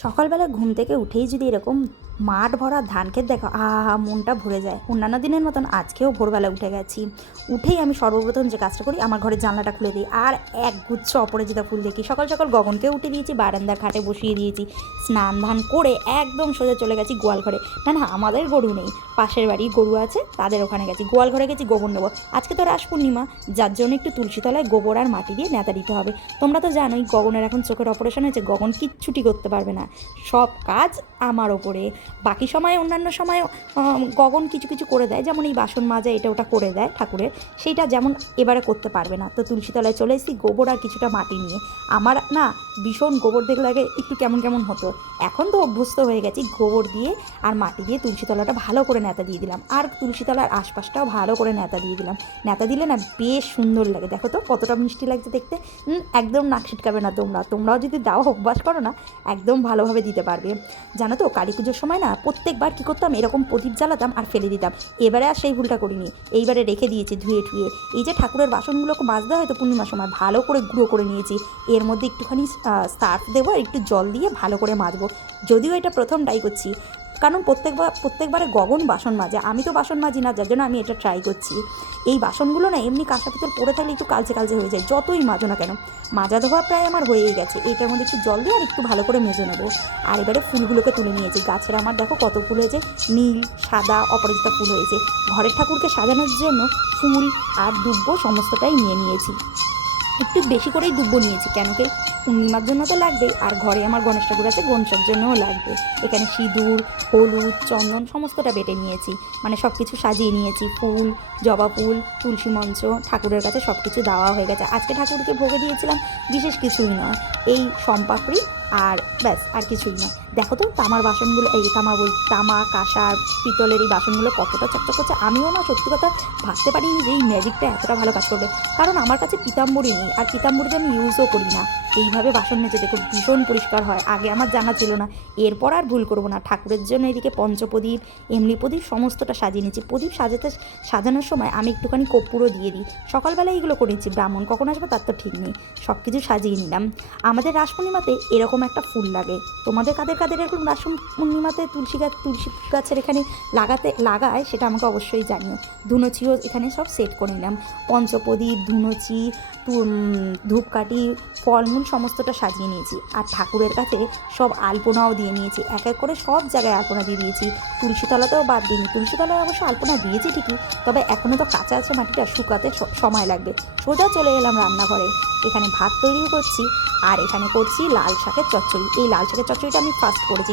সকালবেলা ঘুম থেকে উঠেই যদি এরকম মাঠ ভরা ধান ক্ষেত দেখো, আহা, মনটা ভরে যায়। অন্যান্য দিনের মতন আজকেও ভোরবেলা উঠে গেছি। উঠেই আমি সর্বপ্রথম যে কাজটা করি, আমার ঘরের জানলাটা খুলে দিই। আর এক গুচ্ছ অপরাজিতা ফুল দেখি। সকাল সকাল গগনকে উঠে দিয়েছি, বারান্দার খাটে বসিয়ে দিয়েছি। স্নান ধান করে একদম সোজা চলে গেছি গোয়াল ঘরে। না না, আমাদের গরু নেই। পাশের বাড়ি গরু আছে, তাদের ওখানে গেছি। গোয়াল ঘরে গেছি, গোবর নেব। আজকে তো রাস পূর্ণিমা, যার জন্য একটু তুলসী তলায় গোবর আর মাটি দিয়ে নেতা দিতে হবে। তোমরা তো জানোই, গগনের এখন চোখের অপারেশন হয়েছে, গগন কিচ্ছুটি করতে পারবে না। সব কাজ আমার ওপরে। বাকি সময়, অন্যান্য সময় গগন কিছু কিছু করে দেয়। যেমন এই বাসন মাজা, এটা ওটা করে দেয় ঠাকুরের। সেইটা যেমন এবারে করতে পারবে না। তো তুলসীতলায় চলে এসেছি, গোবর আর কিছুটা মাটি নিয়ে। আমার না ভীষণ গোবর দেখলে আগে একটু কেমন কেমন হতো। এখন তো অভ্যস্ত হয়ে গেছি, গোবর দিয়ে আর মাটি দিয়ে তুলসীতলাটা ভালো করে নেতা দিয়ে দিলাম। আর তুলসীতলার আশপাশটাও ভালো করে নেতা দিয়ে দিলাম। নেতা দিলে না বেশ সুন্দর লাগে। দেখো তো, কতটা মিষ্টি লাগছে দেখতে। একদম নাক ছিটকাবে না তোমরা। তোমরাও যদি দাও, অভ্যাস করো না, একদম ভালোভাবে দিতে পারবে। তো, কালী পুজোর সময় না প্রত্যেকবার কী করতাম, এরকম প্রদীপ জ্বালাতাম আর ফেলে দিতাম। এবারে আর সেই ভুলটা করিনি। এইবারে রেখে দিয়েছি ধুয়ে ঠুয়ে। এই যে ঠাকুরের বাসনগুলোকে মাজতে হয় তো পূর্ণিমার সময়, ভালো করে গুঁড়ো করে নিয়েছি। এর মধ্যে একটুখানি সার্ফ দেবো আর একটু জল দিয়ে ভালো করে মাজবো। যদিও এটা প্রথম ট্রাই করছি কারণ প্রত্যেকবার, প্রত্যেকবারে গগন বাসন মাজে, আমি তো বাসন মাজি না, যার জন্য আমি এটা ট্রাই করছি। এই বাসনগুলো না এমনি কাঁসা পিতল পড়ে থাকলে একটু কালচে কালচে হয়ে যায়, যতই মাজো না কেন। মাজা ধোয়া প্রায় আমার হয়েই গেছে, এটার মধ্যে একটু জল দিয়ে আর একটু ভালো করে মেজে নেব। আর এবারে ফুলগুলোকে তুলে নিয়েছি, গাছের আমার দেখো কত ফুল হয়েছে, নীল, সাদা, অপরাজিতা ফুল হয়েছে। ঘরের ঠাকুরকে সাজানোর জন্য ফুল আর দুব্ব সমস্তটাই নিয়ে নিয়েছি। একটু বেশি করেই দুব্ব নিয়েছি, কেন কি পূর্ণিমার জন্য তো লাগবেই আর ঘরে আমার গণেশ ঠাকুর আছে গণেশের জন্যও লাগবে। এখানে সিঁদুর, হলুদ, চন্দন সমস্তটা বেটে নিয়েছি। মানে সব কিছু সাজিয়ে নিয়েছি, ফুল, জবা ফুল, তুলসী মঞ্চ, ঠাকুরের কাছে সব কিছু দেওয়া হয়ে গেছে। আজকে ঠাকুরকে ভোগে দিয়েছিলাম বিশেষ কিছুই নয়। এই সম্পাপড়ি আর ব্যাস, আর কিছুই নয়। দেখো তো, তামার বাসনগুলো, এই তামা বল, তামা, কাঁসা, পিতলের এই বাসনগুলো কতটা চকচক করছে। আমিও না, সত্যি কথা ভাবতে পারিনি যে এই ম্যাজিকটা এতটা ভালো কাজ করবে। কারণ আমার কাছে পিতাম্বরী নেই, আর পিতাম্বরীটা আমি ইউজও করি না। এইভাবে বাসন মেজে দেখো, ভীষণ পরিষ্কার হয়, আগে আমার জানা ছিল না। এরপর আর ভুল করব না, ঠাকুরের জন্য এদিকে পঞ্চপ্রদীপ, এমনি প্রদীপ সমস্তটা সাজিয়ে নিচ্ছি। প্রদীপ সাজাতে, সাজানোর সময় আমি একটুখানি কর্পূরও দিয়ে দিই। সকালবেলা এইগুলো করেছি, ব্রাহ্মণ কখন আসবে তার তো ঠিক নেই সব কিছু সাজিয়ে নিলাম। আমাদের রাস পূর্ণিমাতে এরকম একটা ফুল লাগে। তোমাদের কাদের কাদের এরকম রাস পূর্ণিমাতে তুলসী গাছ, তুলসী গাছের এখানে লাগাতে, লাগায় সেটা আমাকে অবশ্যই জানিও। ধুনুচিও এখানে সব সেট করে নিলাম। পঞ্চপ্রদীপ ধুনুচি ধূপকাঠি, ফলমূল সমস্তটা সাজিয়ে নিয়েছি। আর ঠাকুরের কাছে সব আলপনাও দিয়ে নিয়েছি। এক এক করে সব জায়গায় আলপনা দিয়ে দিয়েছি। তুলসীতলাতেও বাদ দিইনি। তুলসীতলায় অবশ্য আলপনা দিয়েছি ঠিকই, তবে এখনও তো কাঁচা আছে মাটিটা, শুকাতে সময় লাগবে। সোজা চলে এলাম রান্নাঘরে। এখানে ভাত তৈরি করছি। আর এখানে করছি লাল শাকের চচ্চড়ি। এই লাল শাকের চচ্চড়িটা আমি ফার্স্ট করেছি।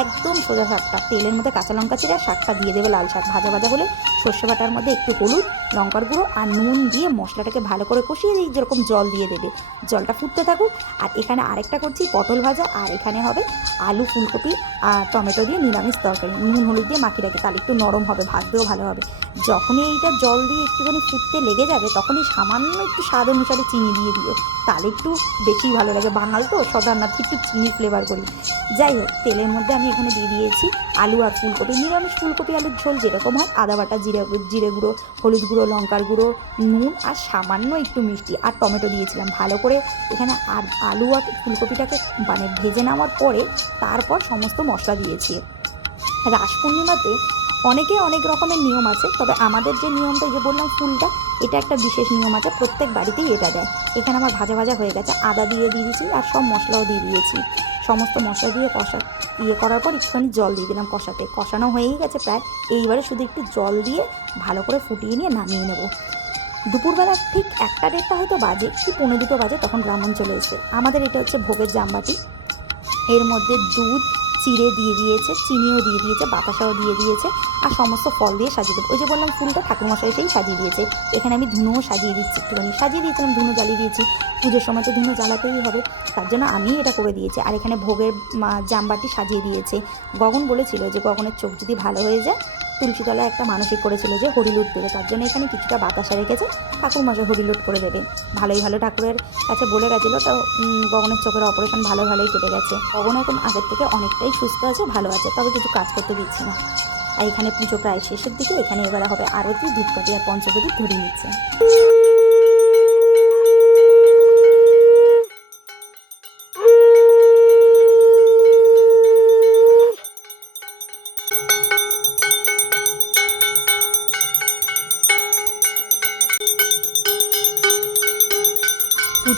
একদম সোজা শাকটা। তেলের মধ্যে কাঁচা লঙ্কা চিরে শাকটা দিয়ে দেবে লাল শাক। ভাজা ভাজা হলে সর্ষে বাটার মধ্যে একটু হলুদ, লঙ্কার গুঁড়ো আর নুন দিয়ে মশলাটাকে ভালো করে কষিয়ে এই যেরকম জল দিয়ে দেবে। জলটা ফুটতে থাকুক। আর এখানে আরেকটা করছি পটল ভাজা। আর এখানে হবে আলু ফুলকপি আর টমেটো দিয়ে নিরামিষ তরকারি। নুন, হলুদ দিয়ে মাখিয়ে রাখি তাহলে একটু নরম হবে, ভাজতেও ভালো হবে। যখনই এইটা জল দিয়ে একটুখানি ফুটতে লেগে যাবে, তখনই সামান্য একটু স্বাদ অনুসারে চিনি দিয়ে দিও। তাহলে একটু বেশি ভালো লাগে। বাঙাল তো রান্নাতে একটু চিনি ফ্লেভার করি। যাই হোক, তেলের মধ্যে আমি এখানে দিয়ে দিয়েছি আলু আর ফুলকপি, নিরামিষ ফুলকপি আলুর ঝোল যেরকম হয়, আদা বাটা, জিরে জিরে গুঁড়ো, হলুদ গুঁড়ো, লঙ্কার গুঁড়ো, নুন আর সামান্য একটু মিষ্টি আর টমেটো দিয়েছিলাম। ভালো করে এখানে আর আলু আর ফুলকপিটাকে মানে ভেজে নেওয়ার পরে তারপর সমস্ত মশলা দিয়েছি। রাস পূর্ণিমাতে অনেকে অনেক রকমের নিয়ম আছে, তবে আমাদের যে নিয়মটা যে বললাম ফুলটা, এটা একটা বিশেষ নিয়ম আছে, প্রত্যেক বাড়িতেই এটা দেয়। এখানে আমার ভাজা ভাজা হয়ে গেছে, আদা দিয়ে দিয়ে দিয়েছি আর সব মশলাও দিয়ে দিয়েছি। সমস্ত মশলা দিয়ে কষা ইয়ে করার পর একটুখানি জল দিয়ে দিলাম কষাতে। কষানো হয়েই গেছে প্রায়, এইবারে শুধু একটু জল দিয়ে ভালো করে ফুটিয়ে নিয়ে নামিয়ে নেব। দুপুরবেলা ঠিক একটা দেড়টা হয়তো বাজে, কি পৌনে দুটো বাজে তখন ব্রাহ্মণ চলে এসে। আমাদের এটা হচ্ছে ভোগের জামবাটি। এর মধ্যে দুধ চিড়ে দিয়ে দিয়েছে, চিনিও দিয়ে দিয়েছে, বাতাসাও দিয়ে দিয়েছে, আর সমস্ত ফল দিয়ে সাজিয়ে দেবে। ওই যে বললাম ফুলটা ঠাকুরমশাই সেই সাজিয়ে দিয়েছে। এখানে আমি ধুনোও সাজিয়ে দিচ্ছি একটুখানি। সাজিয়ে দিয়েছিলাম, ধুনো জ্বালিয়ে দিয়েছি। পুজোর সময় তো ধুনো জ্বালাতেই হবে, তার জন্য আমি এটা করে দিয়েছি। আর এখানে ভোগের জামবাটি সাজিয়ে দিয়েছে। গগন বলেছিল যে গগনের চোখ যদি ভালো হয়ে যায় তুলসীতলায় একটা মানসিক করেছিল যে হরিলুট দেবে, তার জন্য এখানে কিছুটা বাতাসা রেখেছে ঠাকুর মশাই হরিলুট করে দেবে। ভালোই ভালো ঠাকুরের কাছে বলে গেছিল, তো গগনের চোখের অপারেশন ভালো ভালোই কেটে গেছে। গগন এখন আগের থেকে অনেকটাই সুস্থ আছে, ভালো আছে, তবে কিছু কাজ করতে দিচ্ছি না। আর এখানে পুজো প্রায় শেষের দিকে, এখানে এবার হবে আরতি, ধূপকাঠি আর পঞ্চপতি ধরে নিচ্ছে।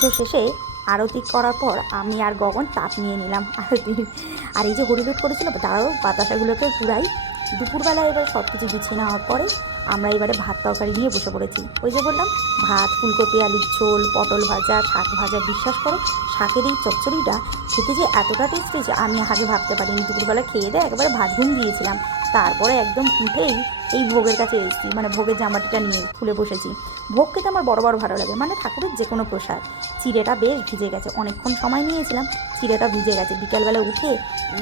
পুজো শেষে আরতি করার পর আমি আর গগন তাপ নিয়ে নিলাম আরতি। আর এই যে হরিলুট করেছিল তারাও বাতাসাগুলোকে পুরাই দুপুরবেলা এবার সব কিছু গুছিয়ে নেওয়ার পরে আমরা এবারে ভাত তরকারি নিয়ে বসে পড়েছি। ওই যে বললাম, ভাত, ফুলকপি, আলুর ঝোল, পটল ভাজা, শাক ভাজা, বিশ্বাস করো, শাকের এই চচ্চড়িটা খেতে যে এতটা টেস্ট হয়েছে আমি আগে ভাবতে পারিনি। দুপুরবেলা খেয়ে দেয় একবারে ভাত ঘুম দিয়েছিলাম। তারপরে একদম উঠেই এই ভোগের কাছে এসেছি মানে ভোগের জামাটিটা নিয়ে খুলে বসেছি। ভোগ খেতে আমার বড় বড় ভালো লাগে মানে ঠাকুরের যে কোনো প্রসাদ। চিড়েটা বেশ ভিজে গেছে, অনেকক্ষণ সময় নিয়েছিলাম, চিড়েটা ভিজে গেছে। বিকালবেলা উঠে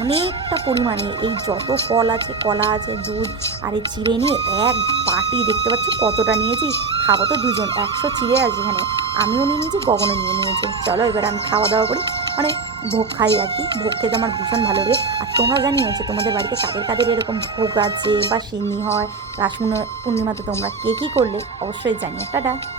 অনেকটা পরিমাণে এই যত ফল আছে, কলা আছে, দুধ, আর এই চিড়ে নিয়ে এক বাটি দেখতে পাচ্ছ কতটা নিয়েছি। খাব তো দুজন, একশো চিড়ে আছে এখানে। আমিও নিয়ে নিয়েছি, গগনও নিয়ে নিয়েছে। চলো এবার আমি খাওয়া দাওয়া করি। মানে ভোগ খাই আর কি। ভোগ খেতে আমার ভীষণ ভালো লাগে। আর তোমরা জানিও যে তোমাদের বাড়িতে কাদের কাদের এরকম ভোগ আছে বা সিন্নি হয়, রাসমুন পূর্ণিমাতে তোমরা কে কী করলে, অবশ্যই জানিও। টাটা।